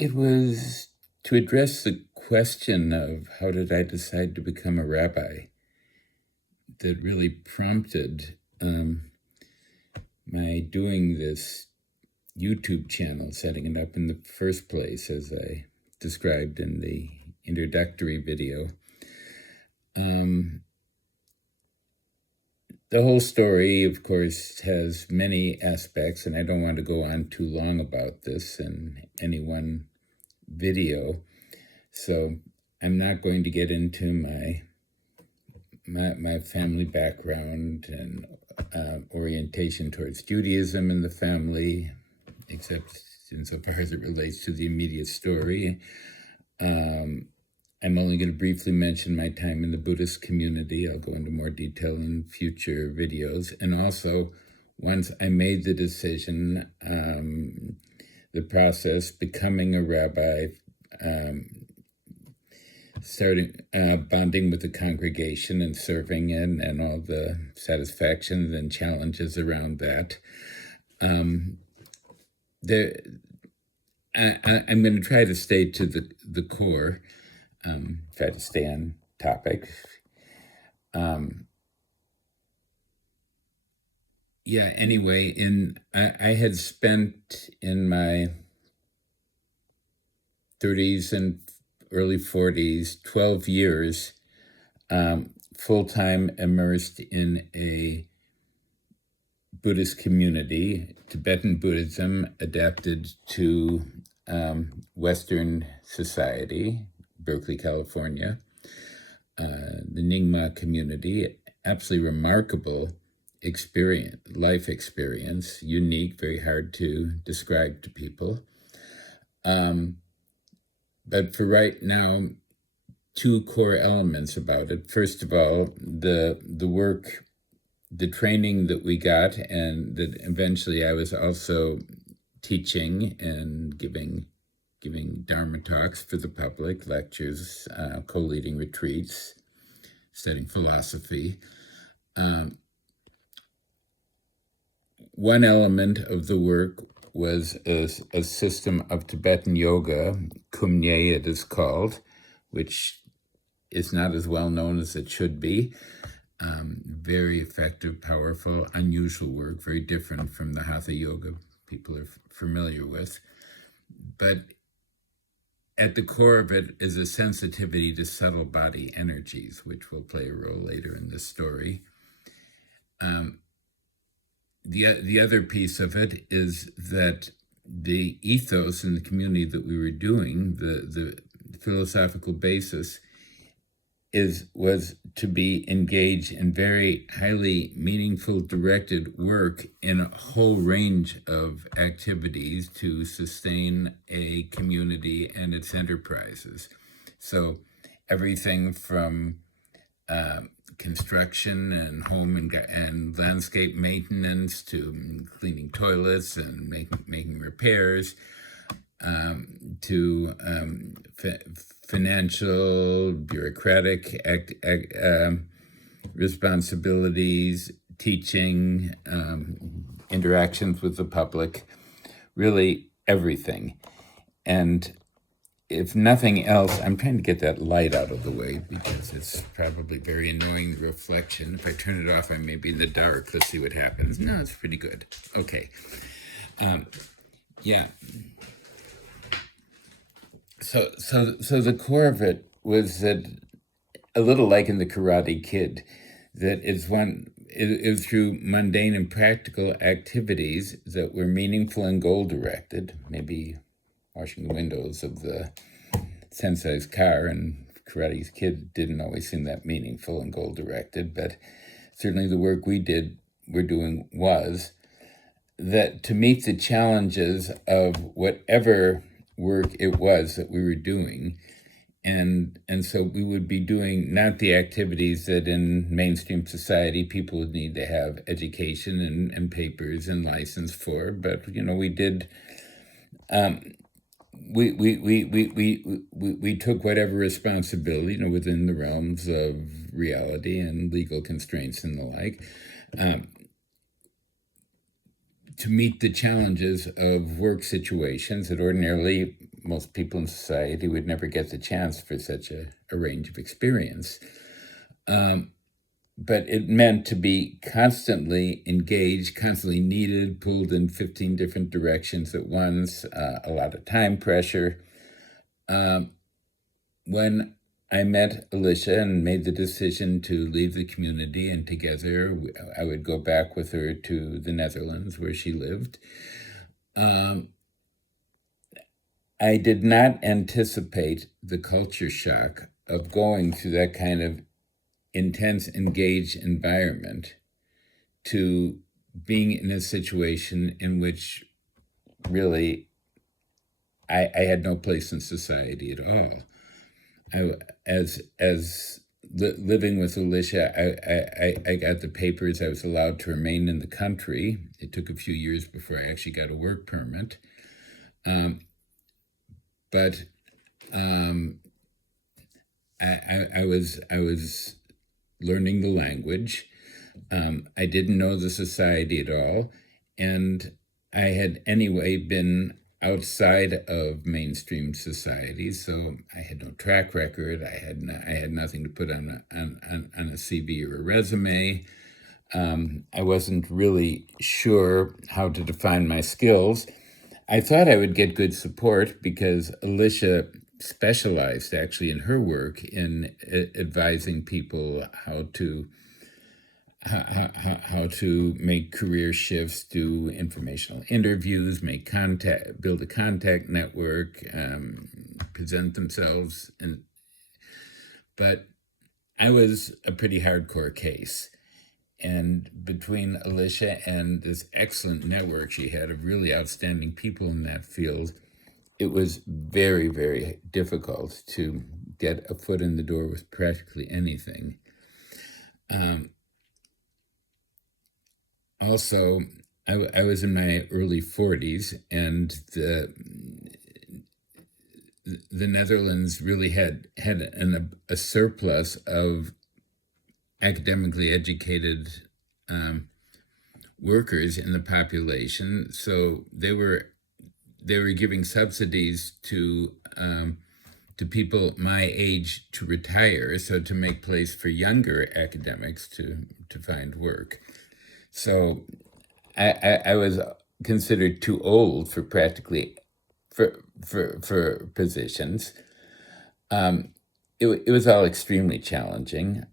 It was to address the question of how did I decide to become a rabbi that really prompted my doing this YouTube channel, setting it up in the first place, as I described in the introductory video. The whole story, of course, has many aspects, and I don't want to go on too long about this in any one video. So I'm not going to get into my family background and orientation towards Judaism in the family, except insofar as it relates to the immediate story. I'm only going to briefly mention my time in the Buddhist community. I'll go into more detail in future videos. And also, once I made the decision, the process, becoming a rabbi, starting bonding with the congregation and serving in, and all the satisfactions and challenges around that. I'm going to try to stay to the core, try to stay on topic. Anyway, I had spent in my 30s and early 40s, 12 years, full-time immersed in a Buddhist community, Tibetan Buddhism adapted to Western society, Berkeley, California. The Nyingma community, absolutely remarkable life experience, unique, very hard to describe to people. But for right now, two core elements about it. First of all, the work, the training that we got, and that eventually I was also teaching and giving Dharma talks for the public, lectures, co-leading retreats, studying philosophy. One element of the work was a system of Tibetan yoga, Kumye it is called, which is not as well known as it should be. Very effective, powerful, unusual work, very different from the Hatha yoga people are familiar with. But at the core of it is a sensitivity to subtle body energies, which will play a role later in this story. The other piece of it is that the ethos in the community that we were doing, the philosophical basis, was to be engaged in very highly meaningful, directed work in a whole range of activities to sustain a community and its enterprises. So everything from construction and home and landscape maintenance to cleaning toilets and making repairs, to financial, bureaucratic responsibilities, teaching, interactions with the public, really everything. And if nothing else, I'm trying to get that light out of the way because it's probably very annoying, the reflection. If I turn it off, I may be in the dark. Let's see what happens. No, it's pretty good. Okay. So the core of it was that, a little like in the Karate Kid, that it was through mundane and practical activities that were meaningful and goal-directed, maybe washing the windows of the sensei's car, and Karate Kid didn't always seem that meaningful and goal-directed, but certainly the work we're doing was that to meet the challenges of whatever work it was that we were doing. And so we would be doing not the activities that in mainstream society people would need to have education and papers and license for, but we did. We took whatever responsibility, within the realms of reality and legal constraints and the like, to meet the challenges of work situations that ordinarily most people in society would never get the chance for such a range of experience. But it meant to be constantly engaged, constantly needed, pulled in 15 different directions at once, a lot of time pressure. When I met Alicia and made the decision to leave the community, and together I would go back with her to the Netherlands where she lived, I did not anticipate the culture shock of going through that kind of intense, engaged environment to being in a situation in which really I had no place in society at all. Living with Alicia, I got the papers. I was allowed to remain in the country. It took a few years before I actually got a work permit. But I was learning the language. I didn't know the society at all, and I had anyway been outside of mainstream society, so I had no track record. I had nothing to put on a CV or a resume. I wasn't really sure how to define my skills. I thought I would get good support because Alicia specialized actually in her work in advising people how to make career shifts, do informational interviews, make contact, build a contact network, present themselves. But I was a pretty hardcore case. And between Alicia and this excellent network she had of really outstanding people in that field, it was very, very difficult to get a foot in the door with practically anything. Also, I was in my early 40s, and the Netherlands really had a surplus of academically educated workers in the population, so they were giving subsidies to people my age to retire, so to make place for younger academics to find work. So I was considered too old for practically for positions. It was all extremely challenging.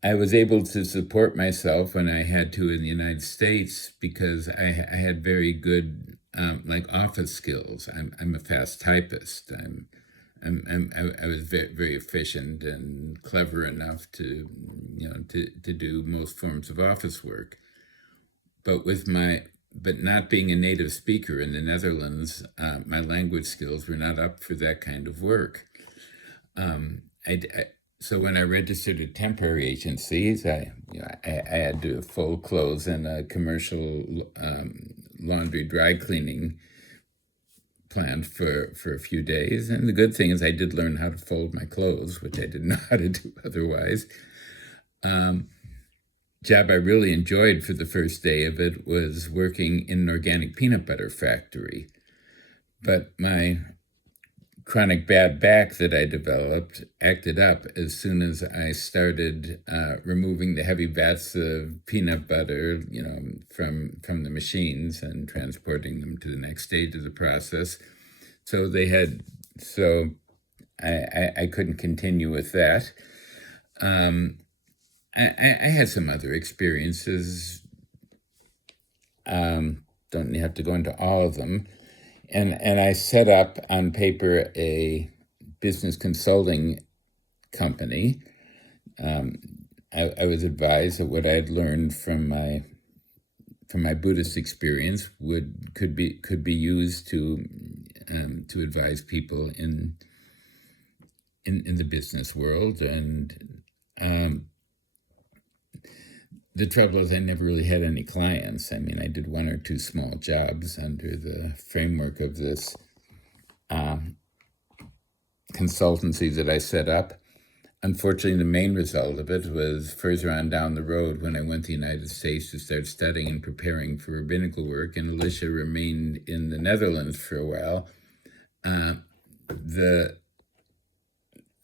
I was able to support myself when I had to in the United States because I had very good like office skills. I'm a fast typist. I was very, very efficient and clever enough to do most forms of office work. But not being a native speaker in the Netherlands, my language skills were not up for that kind of work. So when I registered at temporary agencies, I had to fold clothes in a commercial laundry dry cleaning plant for a few days. And the good thing is I did learn how to fold my clothes, which I didn't know how to do otherwise. Job I really enjoyed for the first day of it was working in an organic peanut butter factory. But my chronic bad back that I developed acted up as soon as I started removing the heavy vats of peanut butter, from the machines and transporting them to the next stage of the process. So I couldn't continue with that. I had some other experiences. Don't have to go into all of them. And I set up on paper a business consulting company. I was advised that what I had learned from my Buddhist experience could be used to advise people in the business world. And the trouble is I never really had any clients. I mean, I did one or two small jobs under the framework of this consultancy that I set up. Unfortunately, the main result of it was further on down the road when I went to the United States to start studying and preparing for rabbinical work, and Alicia remained in the Netherlands for a while. the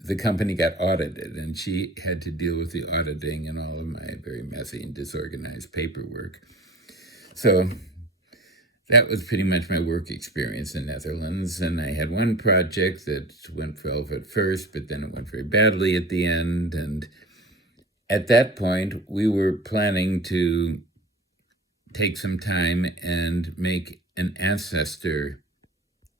the company got audited, and she had to deal with the auditing and all of my very messy and disorganized paperwork. So that was pretty much my work experience in Netherlands. And I had one project that went well at first, but then it went very badly at the end. And at that point, we were planning to take some time and make an ancestor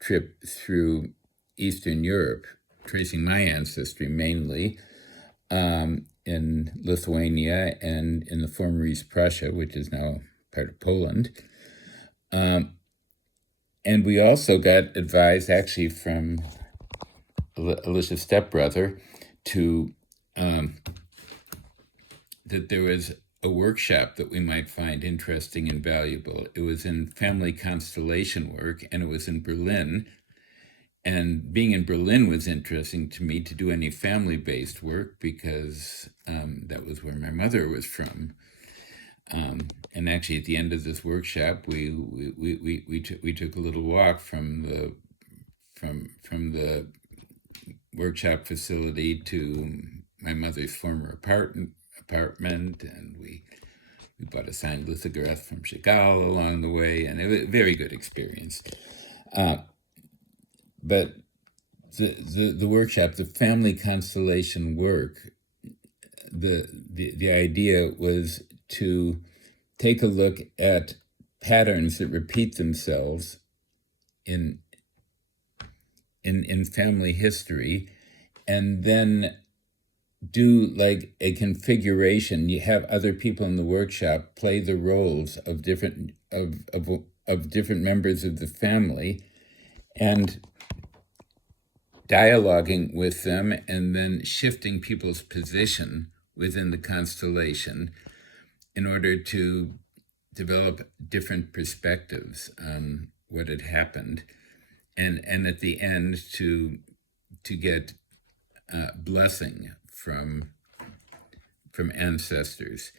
trip through Eastern Europe, tracing my ancestry mainly in Lithuania and in the former East Prussia, which is now part of Poland. And we also got advised, actually, from Alicia's stepbrother, that there was a workshop that we might find interesting and valuable. It was in family constellation work, and it was in Berlin. And being in Berlin was interesting to me to do any family-based work because that was where my mother was from. And actually, at the end of this workshop, we took a little walk from the workshop facility to my mother's former apartment, and we bought a signed lithograph from Chagall along the way, and it was a very good experience. But the workshop, the family constellation work, the idea was to take a look at patterns that repeat themselves in family history, and then do like a configuration. You have other people in the workshop play the roles of different members of the family, and dialoguing with them, and then shifting people's position within the constellation in order to develop different perspectives on what had happened, and at the end to get blessing from ancestors.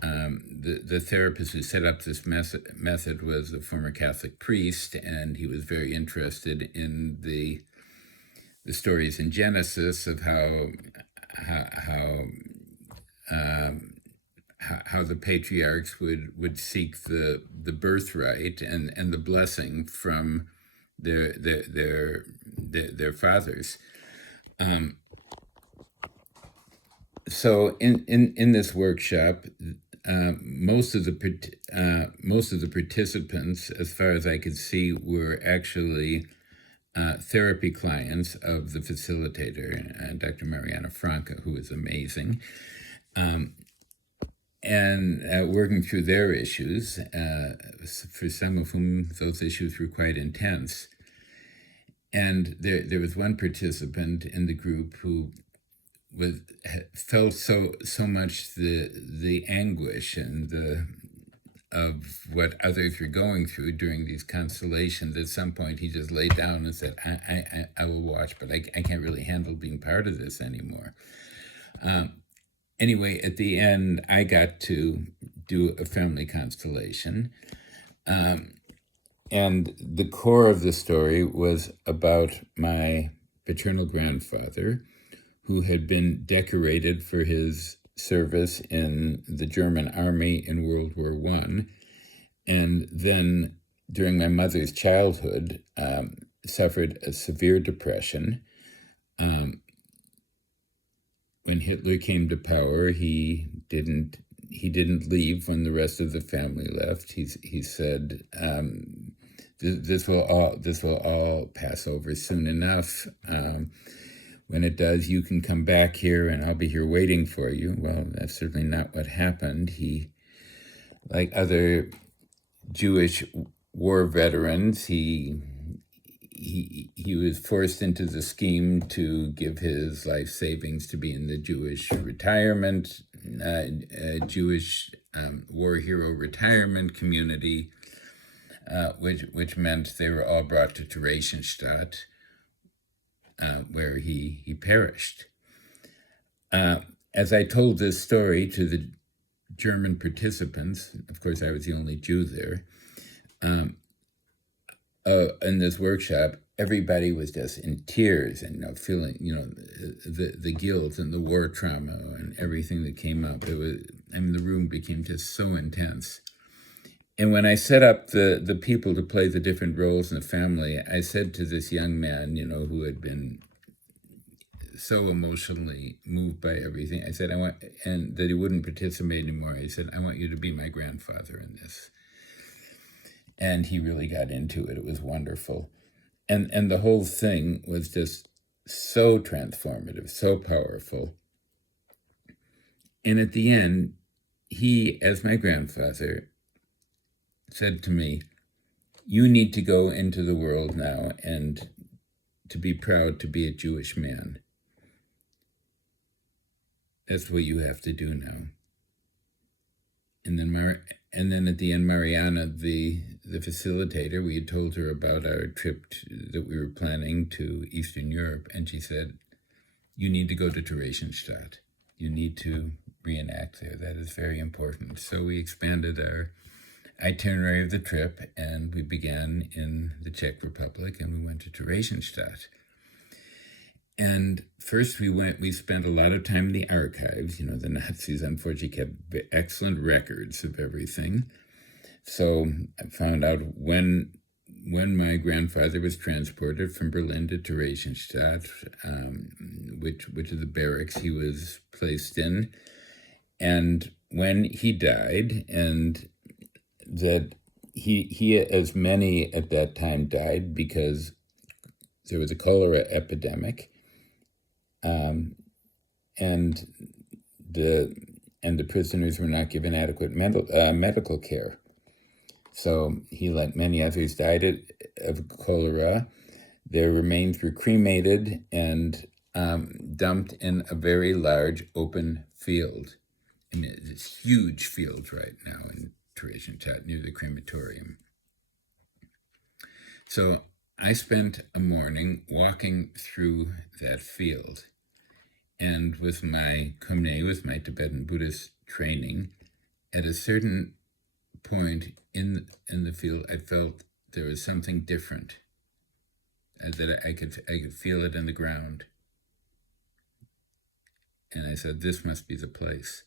The therapist who set up this method was a former Catholic priest, and he was very interested in the stories in Genesis of how the patriarchs would seek the birthright and the blessing from their fathers. So in this workshop, most of the participants, as far as I could see, were actually therapy clients of the facilitator, Dr. Mariana Franca, who is amazing, and working through their issues, for some of whom those issues were quite intense. And there was one participant in the group who felt so much the anguish and of what others were going through during these constellations. At some point, he just laid down and said, I will watch, but I can't really handle being part of this anymore. Anyway, at the end, I got to do a family constellation. And the core of the story was about my paternal grandfather, who had been decorated for his service in the German army in World War I, and then during my mother's childhood suffered a severe depression. When Hitler came to power, he didn't leave when the rest of the family left. He said, this will all pass over soon enough. When it does, you can come back here and I'll be here waiting for you. Well, that's certainly not what happened. He, like other Jewish war veterans, he was forced into the scheme to give his life savings to be in the Jewish retirement, Jewish war hero retirement community, which meant they were all brought to Theresienstadt, where he perished. As I told this story to the German participants, of course I was the only Jew there, in this workshop, everybody was just in tears and feeling the guilt and the war trauma and everything that came up. It was, I mean, the room became just so intense. And when I set up the people to play the different roles in the family, I said to this young man, who had been so emotionally moved by everything, I said, and that he wouldn't participate anymore. I said, I want you to be my grandfather in this. And he really got into it. It was wonderful. And the whole thing was just so transformative, so powerful. And at the end, he, as my grandfather, said to me, you need to go into the world now and to be proud to be a Jewish man. That's what you have to do now. And then at the end, Mariana, the facilitator, we had told her about our trip that we were planning to Eastern Europe, and she said, you need to go to Theresienstadt. You need to reenact there. That is very important. So we expanded our itinerary of the trip, and we began in the Czech Republic, and we went to Theresienstadt. And first we spent a lot of time in the archives. The Nazis unfortunately kept excellent records of everything. So I found out when my grandfather was transported from Berlin to Theresienstadt, which of the barracks he was placed in, and when he died, and that he as many at that time died because there was a cholera epidemic, and the prisoners were not given adequate medical care. So he, like many others, died of cholera. Their remains were cremated and dumped in a very large open field. I mean, this huge field right now in Theresienstadt near the crematorium. So I spent a morning walking through that field, and with my Khomnei, with my Tibetan Buddhist training, at a certain point in the field, I felt there was something different, that I could feel it in the ground. And I said, this must be the place.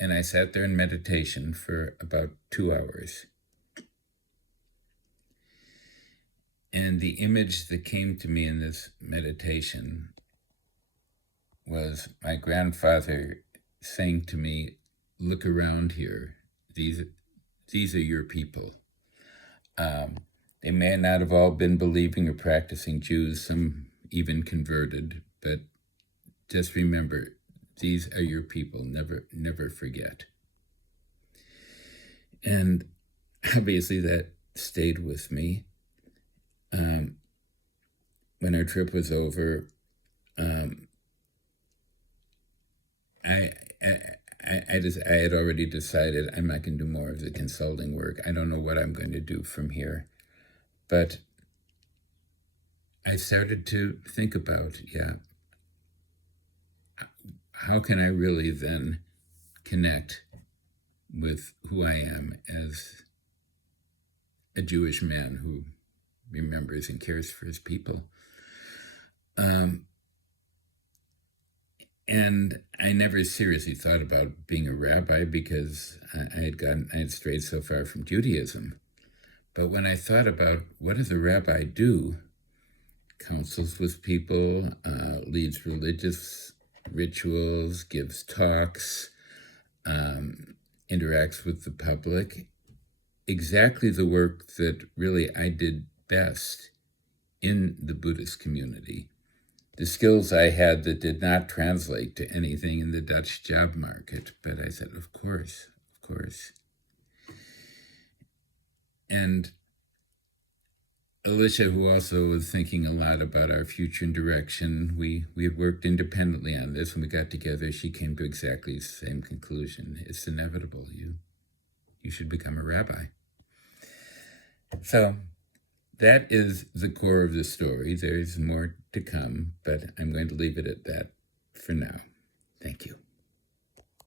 And I sat there in meditation for about 2 hours. And the image that came to me in this meditation was my grandfather saying to me, look around here. These are your people. They may not have all been believing or practicing Jews, some even converted, but just remember, these are your people. Never forget. And obviously that stayed with me. When our trip was over, I had already decided I'm not going to do more of the consulting work. I don't know what I'm going to do from here. But I started to think about, how can I really then connect with who I am as a Jewish man who remembers and cares for his people. And I never seriously thought about being a rabbi because I had strayed so far from Judaism. But when I thought about what does a rabbi do, counsels with people, leads religious rituals, gives talks, interacts with the public, exactly the work that really I did best in the Buddhist community. The skills I had that did not translate to anything in the Dutch job market, but I said, of course. And Alicia, who also was thinking a lot about our future and direction, we had worked independently on this. When we got together, she came to exactly the same conclusion. It's inevitable. You should become a rabbi. So that is the core of the story. There's more to come, but I'm going to leave it at that for now. Thank you.